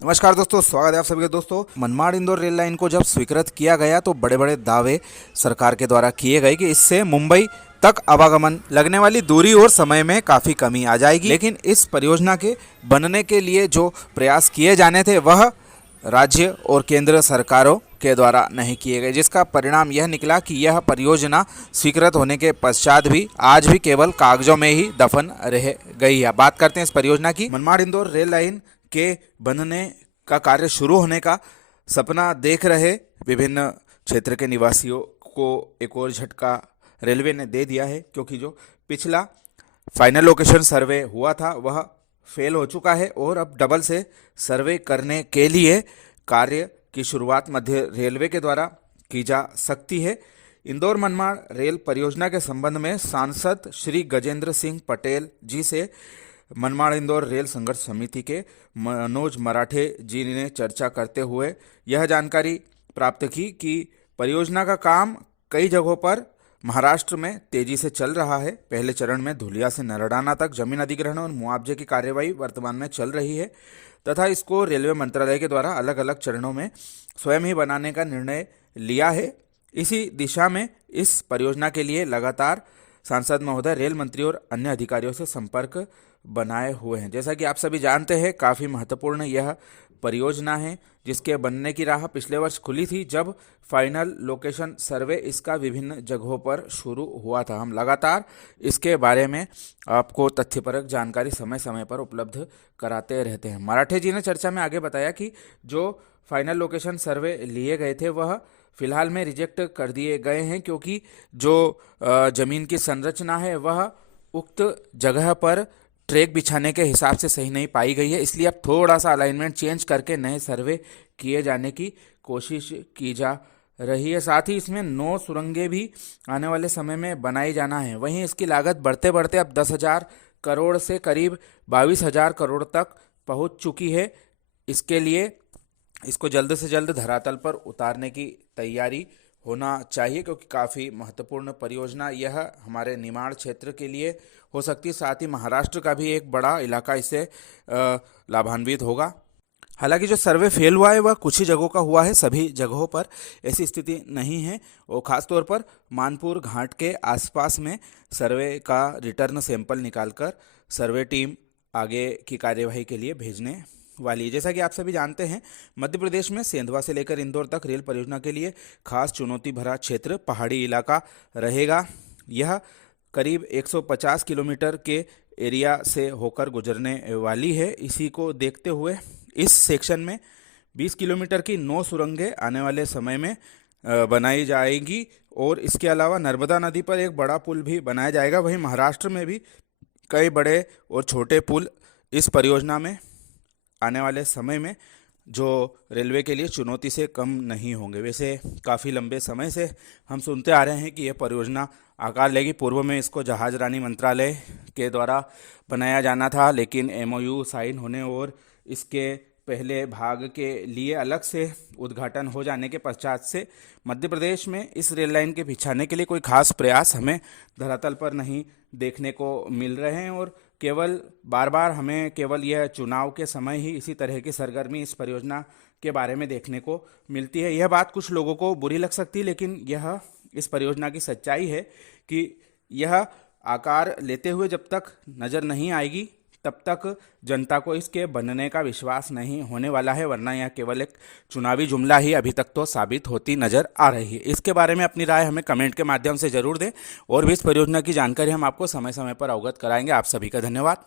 नमस्कार दोस्तों, स्वागत है आप सभी का। दोस्तों, मनमाड़ इंदौर रेल लाइन को जब स्वीकृत किया गया तो बड़े बड़े दावे सरकार के द्वारा किए गए कि इससे मुंबई तक आवागमन लगने वाली दूरी और समय में काफ़ी कमी आ जाएगी। लेकिन इस परियोजना के बनने के लिए जो प्रयास किए जाने थे वह राज्य और केंद्र सरकारों के द्वारा नहीं किए गए, जिसका परिणाम यह निकला कि यह परियोजना स्वीकृत होने के पश्चात भी आज भी केवल कागजों में ही दफन रह गई है। बात करते हैं इस परियोजना की। मनमाड़ इंदौर रेल लाइन के बनने का कार्य शुरू होने का सपना देख रहे विभिन्न क्षेत्र के निवासियों को एक और झटका रेलवे ने दे दिया है, क्योंकि जो पिछला फाइनल लोकेशन सर्वे हुआ था वह फेल हो चुका है और अब डबल से सर्वे करने के लिए कार्य की शुरुआत मध्य रेलवे के द्वारा की जा सकती है। इंदौर मनमाड़ रेल परियोजना के संबंध में सांसद श्री गजेंद्र सिंह पटेल जी से मनमाड़ इंदौर रेल संघर्ष समिति के मनोज मराठे जी ने चर्चा करते हुए यह जानकारी प्राप्त की कि परियोजना का काम कई जगहों पर महाराष्ट्र में तेजी से चल रहा है। पहले चरण में धुलिया से नरडाना तक जमीन अधिग्रहण और मुआवजे की कार्यवाही वर्तमान में चल रही है तथा इसको रेलवे मंत्रालय के द्वारा अलग अलग चरणों में स्वयं ही बनाने का निर्णय लिया है। इसी दिशा में इस परियोजना के लिए लगातार सांसद महोदय रेल मंत्री और अन्य अधिकारियों से संपर्क बनाए हुए हैं। जैसा कि आप सभी जानते हैं, काफ़ी महत्वपूर्ण यह परियोजना है जिसके बनने की राह पिछले वर्ष खुली थी जब फाइनल लोकेशन सर्वे इसका विभिन्न जगहों पर शुरू हुआ था। हम लगातार इसके बारे में आपको तथ्यपरक जानकारी समय समय पर उपलब्ध कराते रहते हैं। मराठे जी ने चर्चा में आगे बताया कि जो फाइनल लोकेशन सर्वे लिए गए थे वह फिलहाल में रिजेक्ट कर दिए गए हैं, क्योंकि जो जमीन की संरचना है वह उक्त जगह पर ट्रैक बिछाने के हिसाब से सही नहीं पाई गई है। इसलिए अब थोड़ा सा अलाइनमेंट चेंज करके नए सर्वे किए जाने की कोशिश की जा रही है। साथ ही इसमें 9 सुरंगें भी आने वाले समय में बनाई जाना है। वहीं इसकी लागत बढ़ते बढ़ते अब 10,000 करोड़ से करीब 22,000 करोड़ तक पहुंच चुकी है। इसके लिए इसको जल्द से जल्द धरातल पर उतारने की तैयारी होना चाहिए, क्योंकि काफ़ी महत्वपूर्ण परियोजना यह हमारे निमाड़ क्षेत्र के लिए हो सकती है। साथ ही महाराष्ट्र का भी एक बड़ा इलाका इससे लाभान्वित होगा। हालांकि जो सर्वे फेल हुआ है वह कुछ ही जगहों का हुआ है, सभी जगहों पर ऐसी स्थिति नहीं है। और ख़ासतौर पर मानपुर घाट के आसपास में सर्वे का रिटर्न सैंपल निकालकर सर्वे टीम आगे की कार्यवाही के लिए भेजने वाली है। जैसा कि आप सभी जानते हैं, मध्य प्रदेश में सेंधवा से लेकर इंदौर तक रेल परियोजना के लिए खास चुनौती भरा क्षेत्र पहाड़ी इलाका रहेगा। यह करीब 150 किलोमीटर के एरिया से होकर गुजरने वाली है। इसी को देखते हुए इस सेक्शन में 20 किलोमीटर की 9 सुरंगें आने वाले समय में बनाई जाएगी और इसके अलावा नर्मदा नदी पर एक बड़ा पुल भी बनाया जाएगा। वहीं महाराष्ट्र में भी कई बड़े और छोटे पुल इस परियोजना में आने वाले समय में जो रेलवे के लिए चुनौती से कम नहीं होंगे। वैसे काफ़ी लंबे समय से हम सुनते आ रहे हैं कि यह परियोजना आकार लेगी। पूर्व में इसको जहाज रानी मंत्रालय के द्वारा बनाया जाना था, लेकिन MOU साइन होने और इसके पहले भाग के लिए अलग से उद्घाटन हो जाने के पश्चात से मध्य प्रदेश में इस रेल लाइन के बिछाने के लिए कोई खास प्रयास हमें धरातल पर नहीं देखने को मिल रहे हैं और केवल बार बार हमें केवल यह चुनाव के समय ही इसी तरह की सरगर्मी इस परियोजना के बारे में देखने को मिलती है। यह बात कुछ लोगों को बुरी लग सकती है, लेकिन यह इस परियोजना की सच्चाई है कि यह आकार लेते हुए जब तक नज़र नहीं आएगी तब तक जनता को इसके बनने का विश्वास नहीं होने वाला है, वरना यह केवल एक चुनावी जुमला ही अभी तक तो साबित होती नज़र आ रही है। इसके बारे में अपनी राय हमें कमेंट के माध्यम से ज़रूर दें और भी इस परियोजना की जानकारी हम आपको समय समय पर अवगत कराएंगे। आप सभी का धन्यवाद।